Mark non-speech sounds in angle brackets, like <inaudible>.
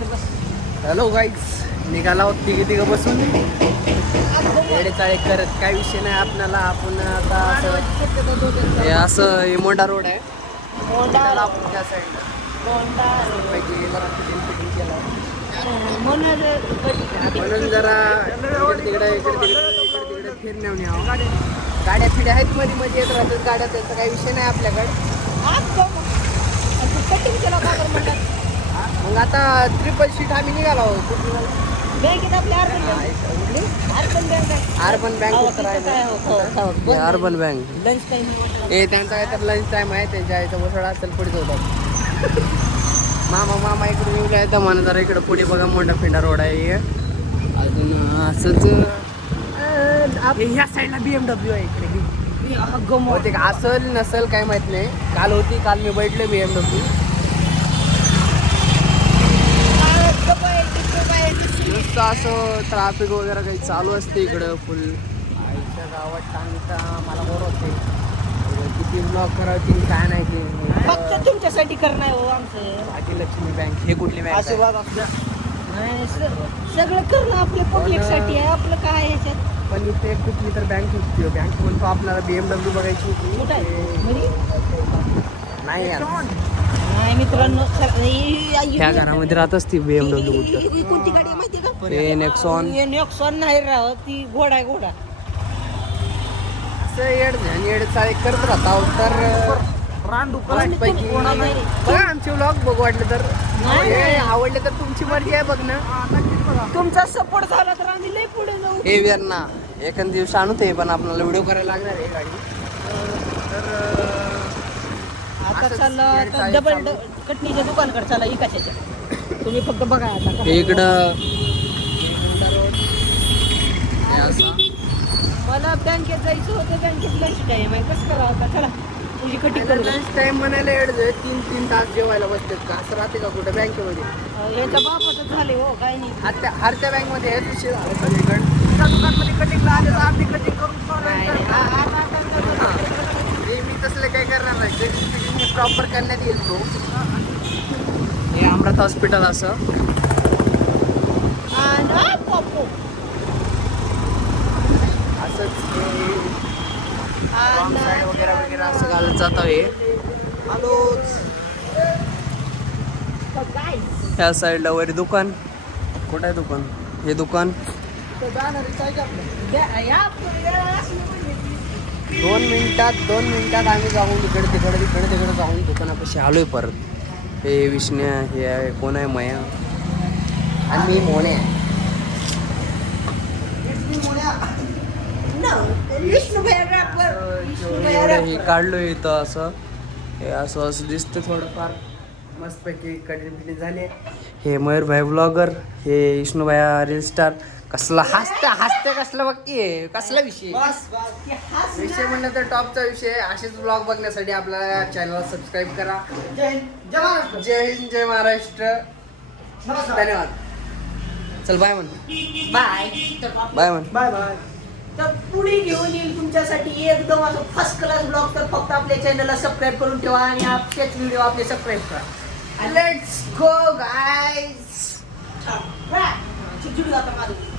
Hello guys निघाला आहोत तिघे तिघं बसून. चाळे करत काय विषय नाही आपल्याला आपण आता असं हे असं हे मोठा रोड आहे. त्याला आपण त्या साईडला पैकी जरा फिटिंग केला. म्हणून तिकडे तिकडे गाड्या फिड्या आहेत मध्ये मध्ये येत राहतात. गाड्या त्याचा काही विषय नाही आपल्याकडे. आता ट्रिपल शीट आम्ही निघालो आहोत. Urban bank urban bank lunch time हे त्यांचा काय तर लंच टाइम आहे त्यांच्या आईचा बसडा असेल पुढे होता <laughs> मामा मामा इकडून येऊ आहे तर मला जरा इकडं पुढे बघा मोठा फिंडा रोड आहे. अजून असंच ह्या साईडला बीएमडब्ल्यू आहे इकडे. असल नसल काय माहीत नाही. काल होती काल मी बैठले बीएमडब्ल्यू नुसतं असं ट्रॅफिक वगैरे काही चालू असते इकडं फुल आईच्या गावात सांगता मला बरं होते. किती ब्लॉक करावं की काय नाही की फक्त तुमच्यासाठी करणार हो आमचं. भाग्यलक्ष्मी बँक हे कुठली बँक आशीर्वाद आपल्या. नाही, स- सगळं करणं आपल्या पब्लिकसाठी आहे आपलं काय आहे ह्याच्यात पण इथे कुठली तर बँक होती बँक म्हणतो आपल्याला बीएमडब्ल्यू बघायची कुठं आहे? होती? नाही यार. नाही मित्रांनो ह्या घरामध्ये राहत असती बीएमडब्ल्यू ही- कुठं कोणती गाडी आहे माहिती का? हे नेक्सॉन हे नेक्सॉन नाही राह ती घोडा आहे घोडा. असं येड आणि येड चाळे करत राहता तर पैकी. बघा आमचे व्लॉग बघू वाटले तर. हे. आवडले तर तुमची मर्जी आहे बघ ना तुमचा सपोर्ट झाला तर आम्ही लय पुढे जाऊ. हे वियर ना एखाद दिवस आणू ते पण आपल्याला व्हिडिओ करायला लागणार आहे गाडी. तर आता चालला आता डबल. कटणीच्या दुकानकडे इकाशाच्या तुम्ही फक्त बघा आता. इकडं. मला बँकेत जायचं होतं बँकेत लंच टाइम आहे कसं करावं आता चला तुझी कटिंग करू लंच टाइम म्हणायला येड जाईल. तीन तीन तास जेवायला बसतात का असं राहते का कुठं बँकेमध्ये याच्या बापाचं झाले हो काय नाही हरत्या हरत्या बँकमध्ये हेच विषय झाला सगळीकडे दुकानमध्ये कटिंग आले तर आम्ही कटिंग करून नाही, नाही. आ- आ- आ- आ- आ- आ- हे मी तसले काही करणार नाही कटिंग फिटिंग प्रॉपर करण्यात येईल तो. हे अमृत हॉस्पिटल असं. असंच हे वगैरे वगैरे असं घालत जातं हे? ह्या साईडला वर दुकान. कुठं आहे दुकान? हे दुकान? दोन मिनिटात दोन मिनिटात आम्ही जाऊन इकडे तिकडे तिकडे तिकडे जाऊन दुकानापाशी आलोय परत. हे विष्ण्या हे आहे कोण आहे मया? आणि मी मोने. हे. काढलोय इथं असं. हे असं असं दिसतं थोडंफार. मस्तपैकी कटिंग झाले. हे मयूरभाई ब्लॉगर हे विष्णुभाई रील स्टार कसला हसते हसते कसलं बघकी कसला विषय. विषय म्हणलं तर टॉपचा विषय असेच ब्लॉग बघण्यासाठी आपल्याला चॅनलला सबस्क्राईब करा. जय हिंद. जय महाराष्ट्र. जय हिंद जय महाराष्ट्र. नमस्कार. धन्यवाद. चल बाय म्हण. बाय बाय म्हण. बाय बाय तर पुढे घेऊन येईल तुमच्यासाठी एकदम असं फर्स्ट क्लास ब्लॉग तर फक्त आपल्या चॅनलला सबस्क्राईब करून ठेवा आणि आपलेच व्हिडिओ आपले सबस्क्राईब करा. लेट्स गो गाईज चिडचिड आता माझं.